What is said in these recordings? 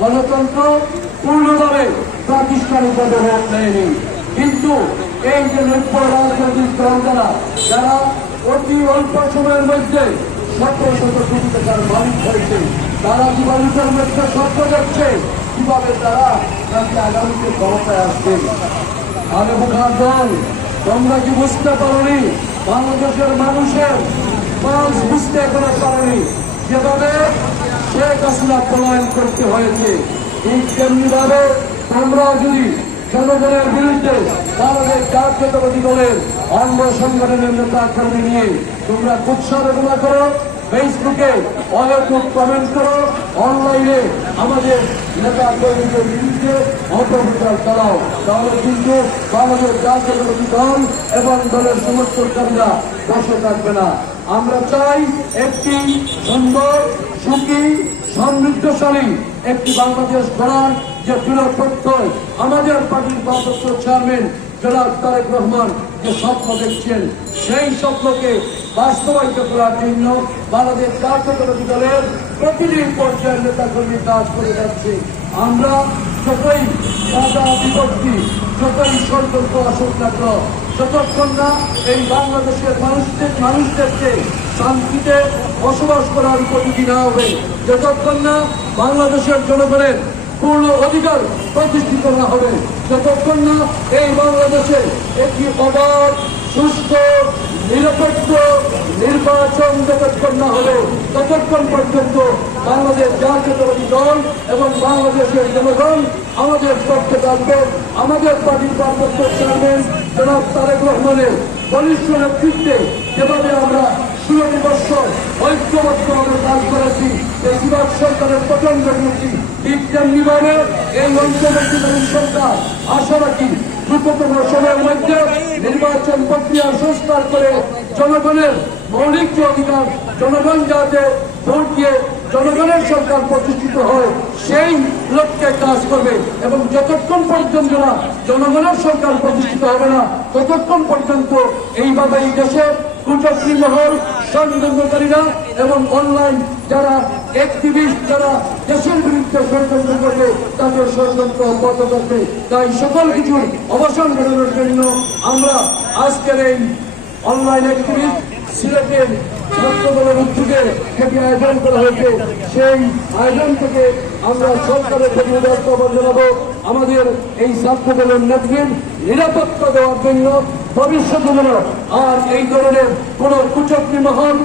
গণতন্ত্র পূর্ণভাবে প্রাতিষ্ঠানিকভাবে রূপ নেয়নি কিন্তু এই যে নৈক্য রাজনৈতিক দল যারা যারা অতি অল্প সময়ের মধ্যে শত শত কোটি টাকার মালিক হয়েছে, তারা দিবালিকার মধ্যে স্বপ্ন দেখছে, কীভাবে তারা নাকি আগামীতে ক্ষমতায় আসবেন আগে বোখার দল, তোমরা কি বুঝতে পারোনি? বাংলাদেশের মানুষের মানুষ বুঝতে এখনও পারেনি। হাসিনা পলায়ন করতে হয়েছে। ঠিক তেমনি ভাবে তোমরা যদি জনগণের বিরুদ্ধে বাংলাদেশ জাতীয়তাবাদী দলের অঙ্গ সংগঠনের নেতা কর্মী নিয়ে তোমরা কুৎসারোপনা করো, ফেসবুকে অহেতুক কমেন্ট করো, অনলাইনে আমাদের নেতা কর্মীদের বিরুদ্ধে অপপ্রচার চালাও। তাহলে কিন্তু বাংলাদেশ জাতীয়তাবাদী দল এবং দলের সমর্থককারীরা বসে থাকবে না। আমরা চাই একটি সুন্দর, সুখী সমৃদ্ধশালী একটি বাংলাদেশ গড়ার যে দৃঢ় প্রত্যয়, আমাদের পার্টির ভারপ্রাপ্ত চেয়ারম্যান জনাব তারেক রহমান যে স্বপ্ন দেখছেন, সেই স্বপ্নকে বাস্তবায়িত করার জন্য বাংলাদেশ জাতীয়তাবাদী দলের প্রতিটি পর্যায়ের নেতা কর্মী কাজ করে যাচ্ছে। আমরা যতই বাধা বিভক্তি যতই ষড়যন্ত্র আসুক না যতক্ষণ না এই বাংলাদেশের মানুষদের মানুষদেরকে শান্তিতে বসবাস করার উপযোগী না হবে। যতক্ষণ না বাংলাদেশের জনগণের পূর্ণ অধিকার প্রতিষ্ঠিত না হবে যতক্ষণ না এই বাংলাদেশে একটি অবাধ, সুস্থ, নিরপেক্ষ নির্বাচন যতক্ষণ না হবে, ততক্ষণ পর্যন্ত বাংলাদেশ জাতীয়তাবাদী দল এবং বাংলাদেশের জনগণ আমাদের পক্ষে থাকবে, আমাদের পার্টির ভারপ্রাপ্ত চেয়ারম্যান জনাব তারেক রহমানের বলিষ্ঠ নেতৃত্বে যেভাবে আমরা ষোলো বছর ঐক্যবদ্ধভাবে কাজ করেছি বেশিরভাগ সরকারের পতন ঘটিয়েছি ঠিক তেমনিভাবে এই অন্তর্বর্তীকালীন সরকার। আশা রাখি দ্রুততম সময়ের মধ্যে নির্বাচন প্রক্রিয়া সংস্কার করে জনগণের মৌলিক যে অধিকার, জনগণ যাতে ভোট দিয়ে জনগণের সরকার প্রতিষ্ঠিত হয়, সেই লক্ষ্যে কাজ করবে এবং যতক্ষণ পর্যন্ত না জনগণের সরকার প্রতিষ্ঠিত হবে না, ততক্ষণ পর্যন্ত এইভাবে এই দেশে কুচক্রী মহল ষড়যন্ত্রকারীরা এবং অনলাইন যারা অ্যাক্টিভিস্ট যারা দেশের বিরুদ্ধে ষড়যন্ত্র করবে, তাদের ষড়যন্ত্র অব্যাহত করবে তাই সকল কিছুর অবসান ঘটানোর জন্য আমরা আজকের এই অনলাইন অ্যাক্টিভিস্ট সিলেটের ছাত্র দলের উদ্যোগে থেকে আয়োজন করা হয়েছে। সেই আয়োজন থেকে আমরা সরকারের প্রতি জানাব। আমাদের এই ছাত্র দলের নেতৃত্ব নিরাপত্তা দেওয়ার জন্য ভবিষ্যৎ যেন আর এই ধরনের কোন কুচক্রী মহল,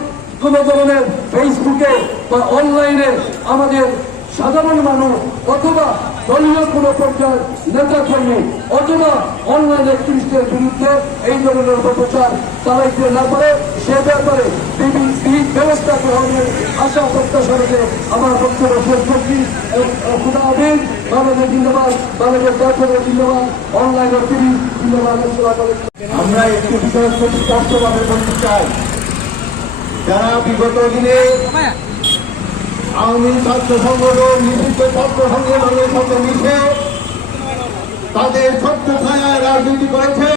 কোন ধরনের ফেসবুকে বা অনলাইনে আমাদের সাধারণ মানুষ অথবা দলীয় কোন পর্যায়ের নেতা কর্মী অথবা অনলাইন অ্যাক্টিভিস্টের বিরুদ্ধে এই ধরনের অপপ্রচার চালাইতে না পারে, সে ব্যাপারে বিবি ব্যবস্থা গ্রহণের আশা প্রত্যাশা রেখে আমার বক্তব্য শেষ করছি। অনলাইন জিন্দাবাদ আমরা একটি বিষয় স্পষ্টভাবে বলতে চাই। যারা বিগত দিনে আওয়ামী ছাত্র সংগঠন নিষিদ্ধ ছাত্র সংগঠনের সঙ্গে মিশে তাদের ছত্র ছায়া রাজনীতি করেছে।